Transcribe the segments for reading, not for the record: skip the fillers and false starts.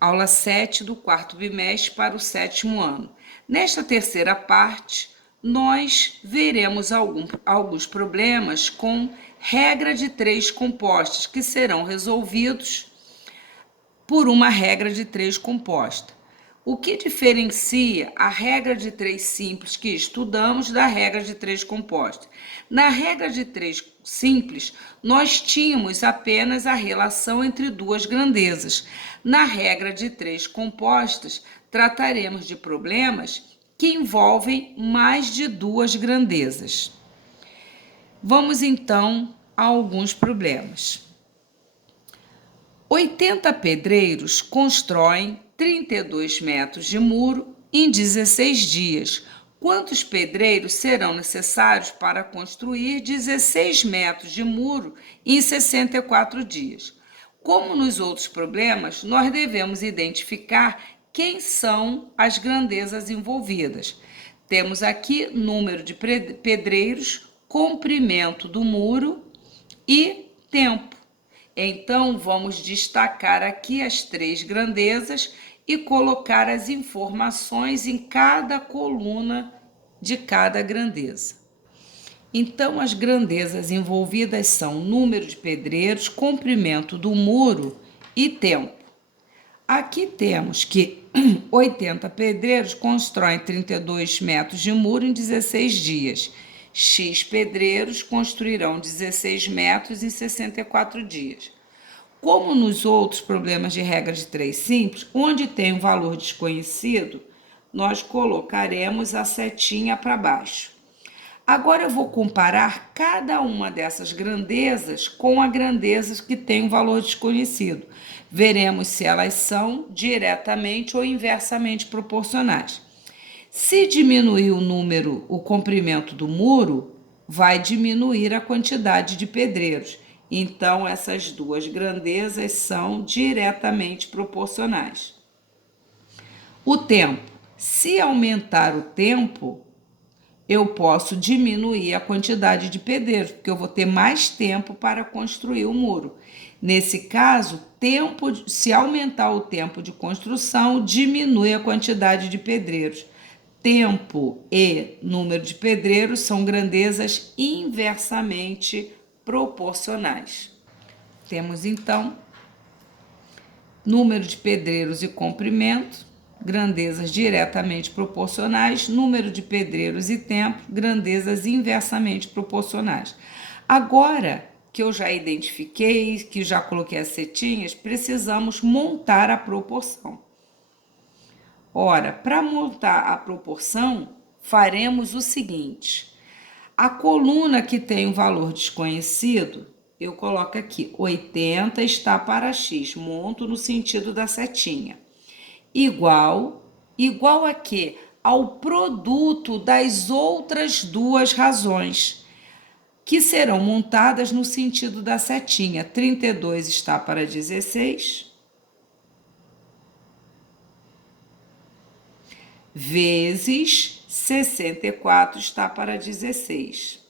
aula 7 do quarto bimestre para o 7º ano. Nesta terceira parte, nós veremos alguns problemas com regra de 3 compostas, que serão resolvidos por uma regra de 3 composta. O que diferencia a regra de 3 simples que estudamos da regra de 3 composta? Na regra de 3 simples, nós tínhamos apenas a relação entre duas grandezas. Na regra de 3 compostas, trataremos de problemas que envolvem mais de duas grandezas. Vamos então a alguns problemas. 80 pedreiros constroem 32 metros de muro em 16 dias. Quantos pedreiros serão necessários para construir 16 metros de muro em 64 dias? Como nos outros problemas, nós devemos identificar quem são as grandezas envolvidas. Temos aqui número de pedreiros, comprimento do muro e tempo. Então, vamos destacar aqui as 3 grandezas e colocar as informações em cada coluna de cada grandeza. Então, as grandezas envolvidas são número de pedreiros, comprimento do muro e tempo. Aqui temos que 80 pedreiros constroem 32 metros de muro em 16 dias. X pedreiros construirão 16 metros em 64 dias. Como nos outros problemas de regra de 3 simples, onde tem um valor desconhecido, nós colocaremos a setinha para baixo. Agora eu vou comparar cada uma dessas grandezas com a grandeza que tem um valor desconhecido. Veremos se elas são diretamente ou inversamente proporcionais. Se diminuir o comprimento do muro, vai diminuir a quantidade de pedreiros. Então, essas duas grandezas são diretamente proporcionais. O tempo. Se aumentar o tempo, eu posso diminuir a quantidade de pedreiros, porque eu vou ter mais tempo para construir o muro. Nesse caso, se aumentar o tempo de construção, diminui a quantidade de pedreiros. Tempo e número de pedreiros são grandezas inversamente proporcionais. Temos, então, número de pedreiros e comprimento, grandezas diretamente proporcionais, número de pedreiros e tempo, grandezas inversamente proporcionais. Agora que eu já identifiquei, que já coloquei as setinhas, precisamos montar a proporção. Ora, para montar a proporção, faremos o seguinte: a coluna que tem um valor desconhecido, eu coloco aqui, 80 está para X, monto no sentido da setinha. Igual a quê? Ao produto das outras duas razões, que serão montadas no sentido da setinha. 32 está para 16, vezes 64 está para 16.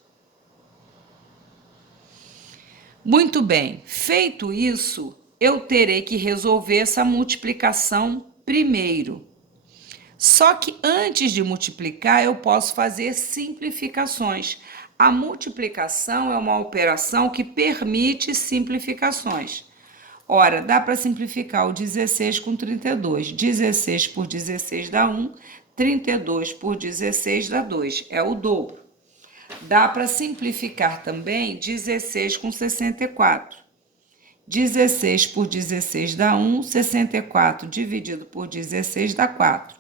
Muito bem, feito isso, eu terei que resolver essa multiplicação primeiro. Só que antes de multiplicar, eu posso fazer simplificações. A multiplicação é uma operação que permite simplificações. Ora, dá para simplificar o 16 com 32. 16 por 16 dá 1, 32 por 16 dá 2, é o dobro. Dá para simplificar também 16 com 64. 16 por 16 dá 1, 64 dividido por 16 dá 4.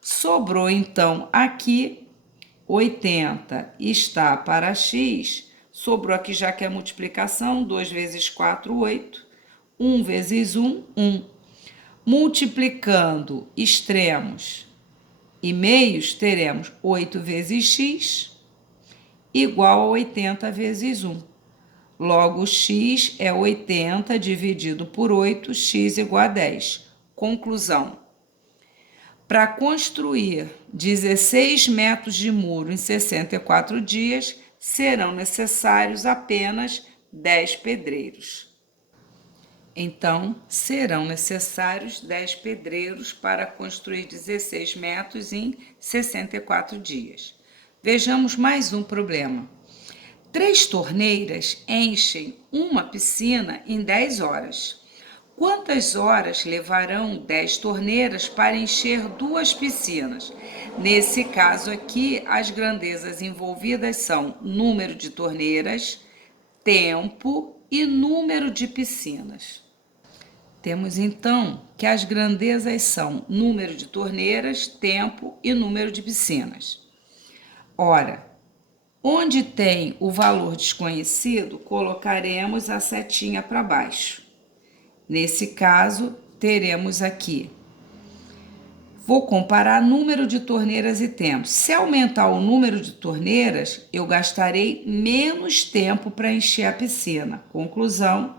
Sobrou, então, aqui 80 está para X. Sobrou aqui, já que é multiplicação, 2 vezes 4, 8. 1 vezes 1, 1. Multiplicando extremos e meios, teremos 8 vezes X igual a 80 vezes 1. Logo, x é 80 dividido por 8, x igual a 10. Conclusão. Para construir 16 metros de muro em 64 dias, serão necessários apenas 10 pedreiros. Então, serão necessários 10 pedreiros para construir 16 metros em 64 dias. Vejamos mais um problema. 3 torneiras enchem uma piscina em 10 horas. Quantas horas levarão 10 torneiras para encher 2 piscinas? Nesse caso aqui, as grandezas envolvidas são número de torneiras, tempo e número de piscinas. Temos então que as grandezas são número de torneiras, tempo e número de piscinas. Ora, onde tem o valor desconhecido, colocaremos a setinha para baixo. Nesse caso, teremos aqui. Vou comparar número de torneiras e tempo. Se aumentar o número de torneiras, eu gastarei menos tempo para encher a piscina. Conclusão,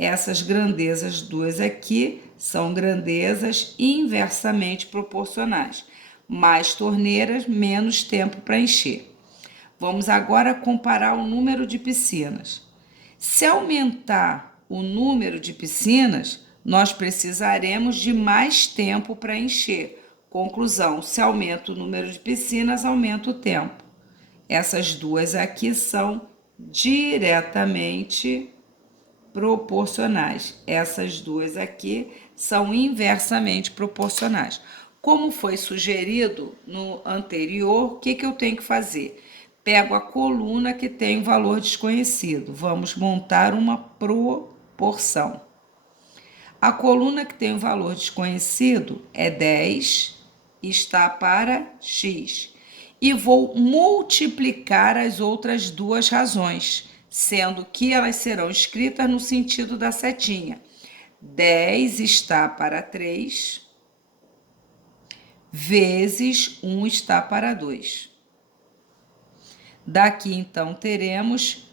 essas grandezas duas aqui são grandezas inversamente proporcionais. Mais torneiras, menos tempo para encher. Vamos agora comparar o número de piscinas. Se aumentar o número de piscinas, nós precisaremos de mais tempo para encher. Conclusão, se aumenta o número de piscinas, aumenta o tempo. Essas duas aqui são diretamente proporcionais. Essas duas aqui são inversamente proporcionais. Como foi sugerido no anterior, o que eu tenho que fazer? Pego a coluna que tem valor desconhecido. Vamos montar uma proporção. A coluna que tem o valor desconhecido é 10, está para x. E vou multiplicar as outras duas razões, sendo que elas serão escritas no sentido da setinha. 10 está para 3, vezes 1 está para 2. Daqui, então, teremos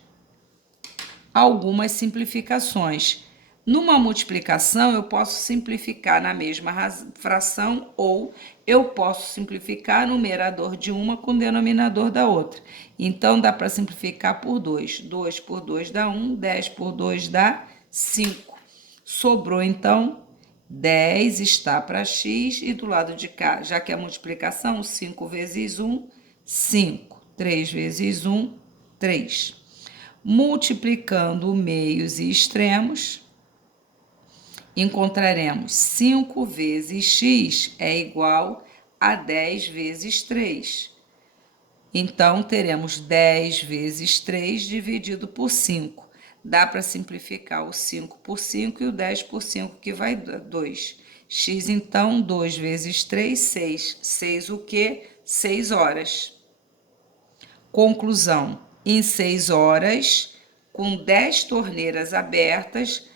algumas simplificações. Numa multiplicação, eu posso simplificar na mesma fração ou eu posso simplificar numerador de uma com denominador da outra. Então, dá para simplificar por 2. 2 por 2 dá 1, 10 por 2 dá 5. Sobrou, então, 10 está para x e do lado de cá, já que é multiplicação, 5 vezes 1, 5. 3 vezes 1, 3. Multiplicando meios e extremos, encontraremos 5 vezes x é igual a 10 vezes 3. Então, teremos 10 vezes 3 dividido por 5. Dá para simplificar o 5 por 5 e o 10 por 5, que vai dar 2. X, então, 2 vezes 3, 6. 6 o quê? 6 horas. Conclusão, em 6 horas, com 10 torneiras abertas,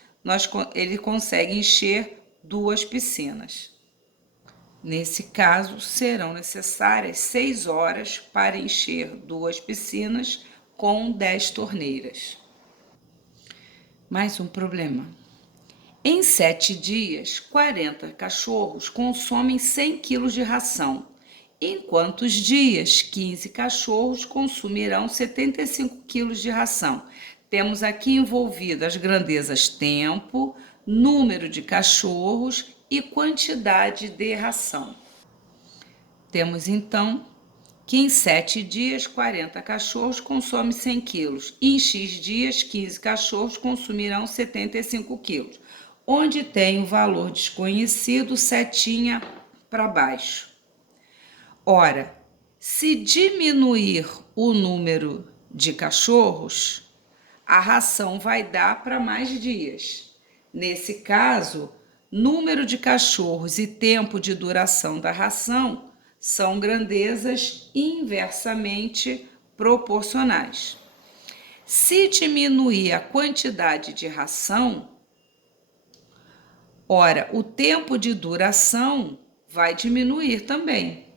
ele consegue encher 2 piscinas. Nesse caso, serão necessárias 6 horas para encher 2 piscinas com 10 torneiras. Mais um problema. Em 7 dias, 40 cachorros consomem 100 quilos de ração. Em quantos dias 15 cachorros consumirão 75 quilos de ração? Temos aqui envolvidas as grandezas tempo, número de cachorros e quantidade de ração. Temos então que em 7 dias 40 cachorros consomem 100 quilos e em X dias 15 cachorros consumirão 75 quilos. Onde tem o valor desconhecido, setinha para baixo. Ora, se diminuir o número de cachorros, a ração vai dar para mais dias. Nesse caso, número de cachorros e tempo de duração da ração são grandezas inversamente proporcionais. Se diminuir a quantidade de ração, ora, o tempo de duração vai diminuir também.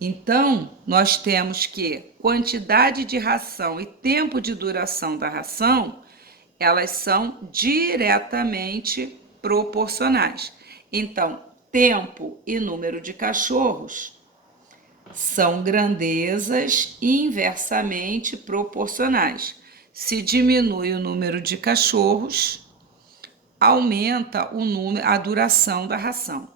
Então, nós temos que quantidade de ração e tempo de duração da ração, elas são diretamente proporcionais. Então, tempo e número de cachorros são grandezas inversamente proporcionais. Se diminui o número de cachorros, aumenta o número, a duração da ração.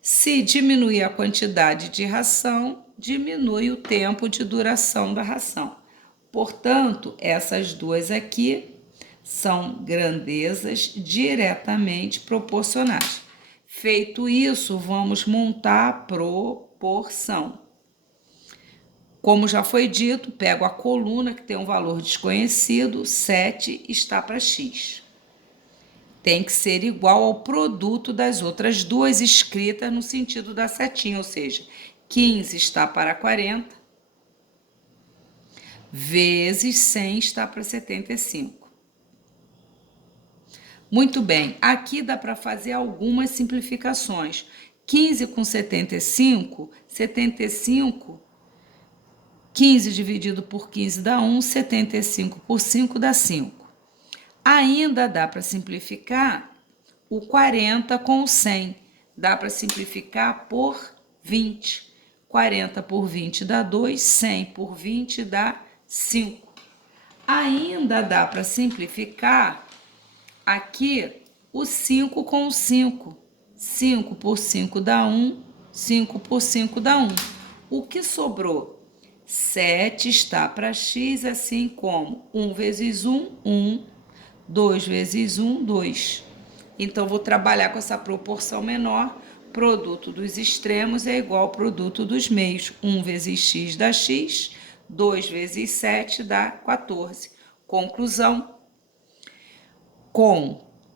Se diminuir a quantidade de ração, diminui o tempo de duração da ração. Portanto, essas duas aqui são grandezas diretamente proporcionais. Feito isso, vamos montar a proporção. Como já foi dito, pego a coluna que tem um valor desconhecido, 7 está para x. Tem que ser igual ao produto das outras duas escritas no sentido da setinha, ou seja, 15 está para 40, vezes 100 está para 75. Muito bem, aqui dá para fazer algumas simplificações. 15 com 75, 15 dividido por 15 dá 1, 75 por 5 dá 5. Ainda dá para simplificar o 40 com o 100. Dá para simplificar por 20. 40 por 20 dá 2, 100 por 20 dá 5. Ainda dá para simplificar aqui o 5 com o 5. 5 por 5 dá 1, 5 por 5 dá 1. O que sobrou? 7 está para x, assim como 1 vezes 1, 1, 2 vezes 1, 2. Então, vou trabalhar com essa proporção menor. Produto dos extremos é igual ao produto dos meios. 1 vezes x dá x, 2 vezes 7 dá 14. Conclusão: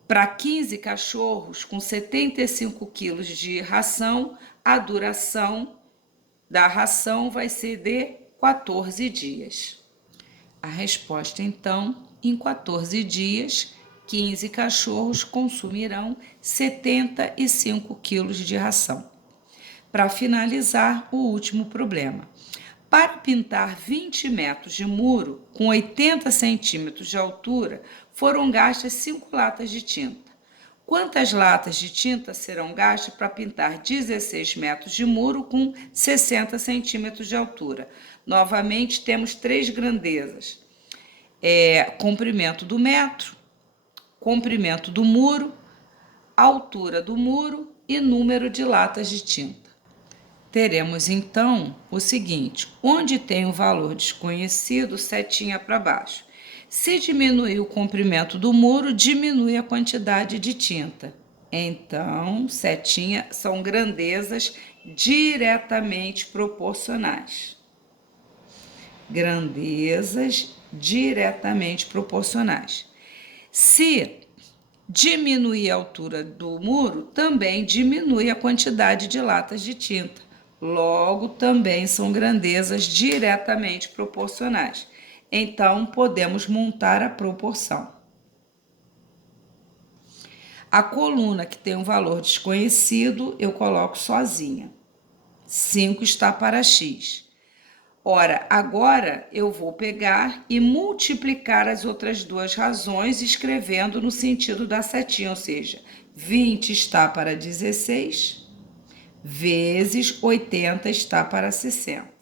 para 15 cachorros com 75 quilos de ração, a duração da ração vai ser de 14 dias. A resposta, então, em 14 dias, 15 cachorros consumirão 75 quilos de ração. Para finalizar, o último problema. Para pintar 20 metros de muro com 80 centímetros de altura, foram gastas 5 latas de tinta. Quantas latas de tinta serão gastas para pintar 16 metros de muro com 60 centímetros de altura? Novamente, temos 3 grandezas. Comprimento do metro, comprimento do muro, altura do muro e número de latas de tinta. Teremos, então, o seguinte: onde tem o valor desconhecido, setinha para baixo. Se diminuir o comprimento do muro, diminui a quantidade de tinta. Então, setinha são grandezas diretamente proporcionais. Grandezas diretamente proporcionais. Se diminuir a altura do muro, também diminui a quantidade de latas de tinta. Logo, também são grandezas diretamente proporcionais. Então, podemos montar a proporção. A coluna que tem um valor desconhecido, eu coloco sozinha. 5 está para x. Ora, agora eu vou pegar e multiplicar as outras duas razões, escrevendo no sentido da setinha, ou seja, 20 está para 16, vezes 80 está para 60.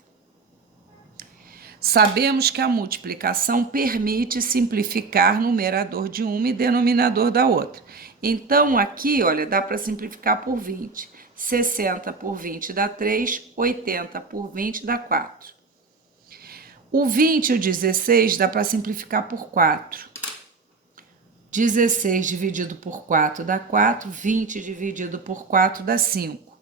Sabemos que a multiplicação permite simplificar numerador de uma e denominador da outra. Então, aqui, olha, dá para simplificar por 20. 60 por 20 dá 3, 80 por 20 dá 4. O 20 e o 16 dá para simplificar por 4. 16 dividido por 4 dá 4, 20 dividido por 4 dá 5.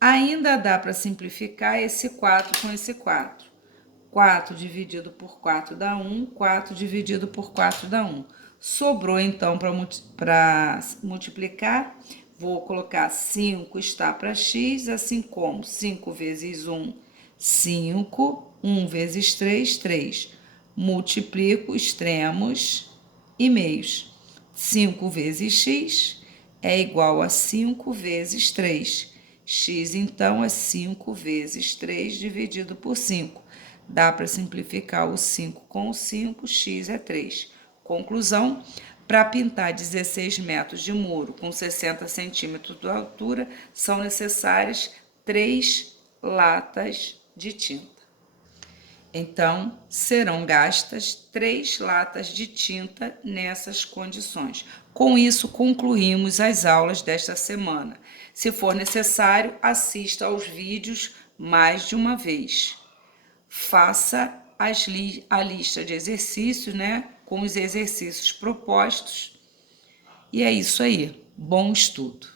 Ainda dá para simplificar esse 4 com esse 4. 4 dividido por 4 dá 1, 4 dividido por 4 dá 1. Sobrou, então, para multiplicar, vou colocar 5 está para x, assim como 5 vezes 1, 5, 1 vezes 3, 3. Multiplico extremos e meios. 5 vezes x é igual a 5 vezes 3. X, então, é 5 vezes 3 dividido por 5. Dá para simplificar o 5 com o 5, x é 3. Conclusão: para pintar 16 metros de muro com 60 centímetros de altura, são necessárias 3 latas de tinta. Então, serão gastas 3 latas de tinta nessas condições. Com isso, concluímos as aulas desta semana. Se for necessário, assista aos vídeos mais de uma vez. Faça a lista de exercícios, né? Com os exercícios propostos. E é isso aí. Bom estudo!